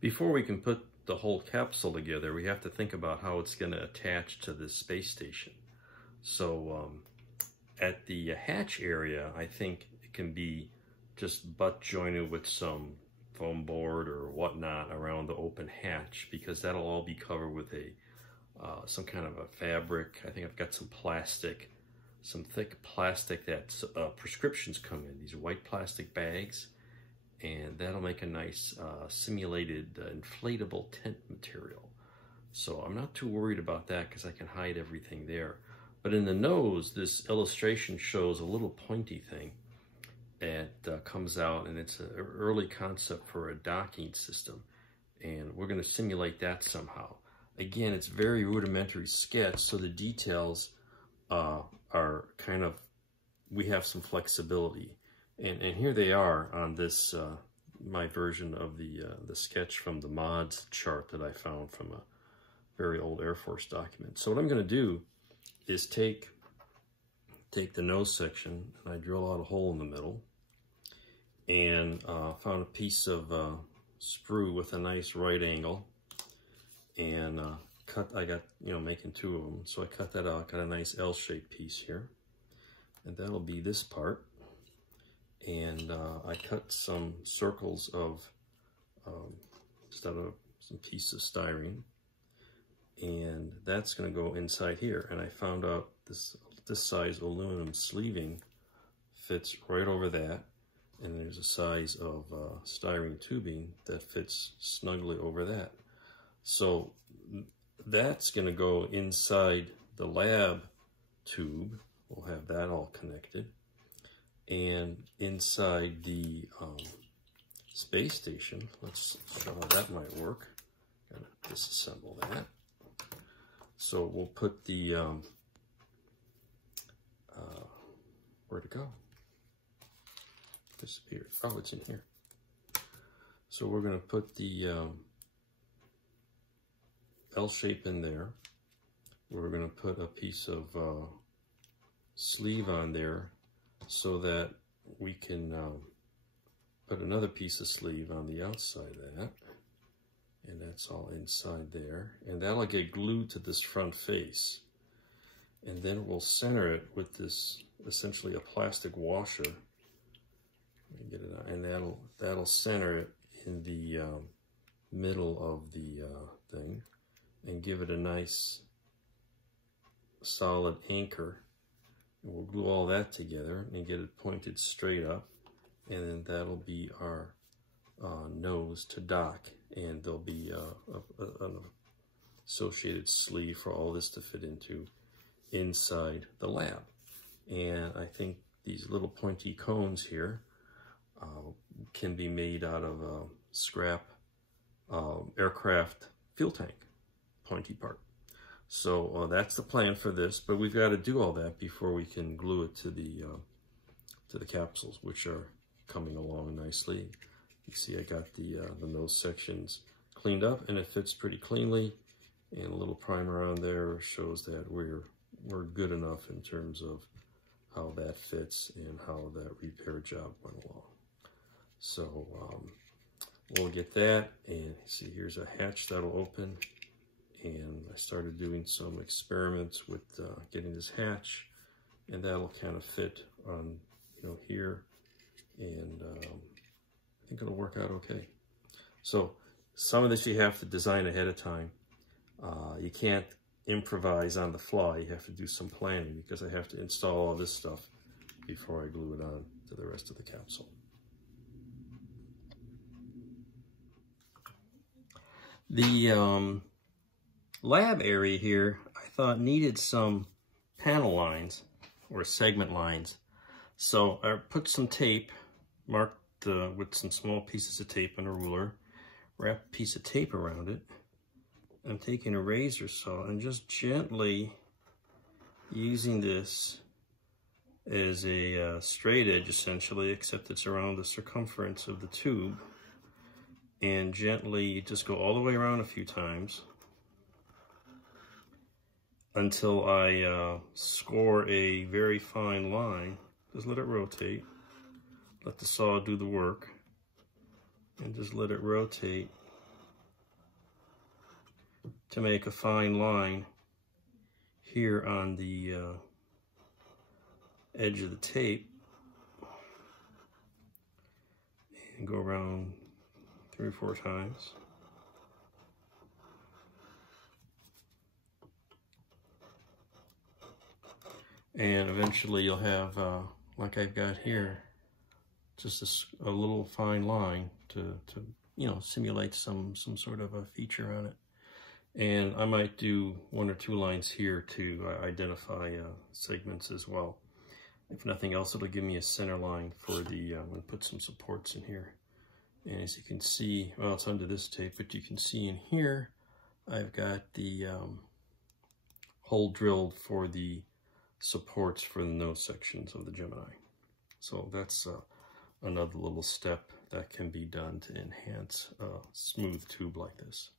Before we can put the whole capsule together, we have to think about how it's going to attach to this space station. So at the hatch area, I think it can be just butt jointed with some foam board or whatnot around the open hatch, because that'll all be covered with a some kind of a fabric. I think I've got some plastic, some thick plastic that prescriptions come in, these white plastic bags, and that'll make a nice simulated inflatable tent material. So I'm not too worried about that because I can hide everything there. But in the nose, this illustration shows a little pointy thing that comes out, and it's an early concept for a docking system. And we're going to simulate that somehow. Again, it's very rudimentary sketch, so the details are kind of, we have some flexibility. And here they are on this, my version of the sketch from the mods chart that I found from a very old Air Force document. So what I'm going to do is take the nose section, and I drill out a hole in the middle, and found a piece of sprue with a nice right angle, and I got, making two of them, so I cut that out, got a nice L-shaped piece here, and that'll be this part. And I cut some circles of some piece of styrene, and that's going to go inside here. And I found out this size aluminum sleeving fits right over that, and there's a size of styrene tubing that fits snugly over that. So that's going to go inside the lab tube. We'll have that all connected. And inside the space station, let's show how that might work. Gotta disassemble that. So we'll put the, where'd it go? Disappeared. Oh, it's in here. So we're gonna put the L shape in there. We're gonna put a piece of sleeve on there, so that we can put another piece of sleeve on the outside of that, and that's all inside there, and that'll get glued to this front face, and then we'll center it with this, essentially a plastic washer. Let me get it out, and that'll center it in the middle of the thing, and give it a nice solid anchor. And we'll glue all that together and get it pointed straight up, and then that'll be our nose to dock, and there'll be an associated sleeve for all this to fit into inside the lab. And I think these little pointy cones here can be made out of a scrap aircraft fuel tank pointy part. So that's the plan for this, but we've got to do all that before we can glue it to the capsules, which are coming along nicely. You see I got the nose sections cleaned up, and it fits pretty cleanly, and a little primer on there shows that we're good enough in terms of how that fits and how that repair job went along. So we'll get that, and see, here's a hatch that'll open. And I started doing some experiments with getting this hatch, and that'll kind of fit on, here, and I think it'll work out okay. So some of this you have to design ahead of time. You can't improvise on the fly. You have to do some planning, because I have to install all this stuff before I glue it on to the rest of the capsule. The lab area here, I thought, needed some panel lines or segment lines. So I put some tape, marked with some small pieces of tape and a ruler, wrap a piece of tape around it. I'm taking a razor saw and just gently using this as a straight edge, essentially, except it's around the circumference of the tube, and gently just go all the way around a few times until I score a very fine line. Just let it rotate, let the saw do the work, and just let it rotate to make a fine line here on the edge of the tape and go around 3 or 4 times. And eventually you'll have, like I've got here, just a little fine line to you know, simulate some sort of a feature on it. And I might do 1 or 2 lines here to identify segments as well. If nothing else, it'll give me a center line for the, I'm going to put some supports in here. And as you can see, well, it's under this tape, but you can see in here, I've got the hole drilled for the supports for the nose sections of the Gemini. So that's another little step that can be done to enhance a smooth tube like this.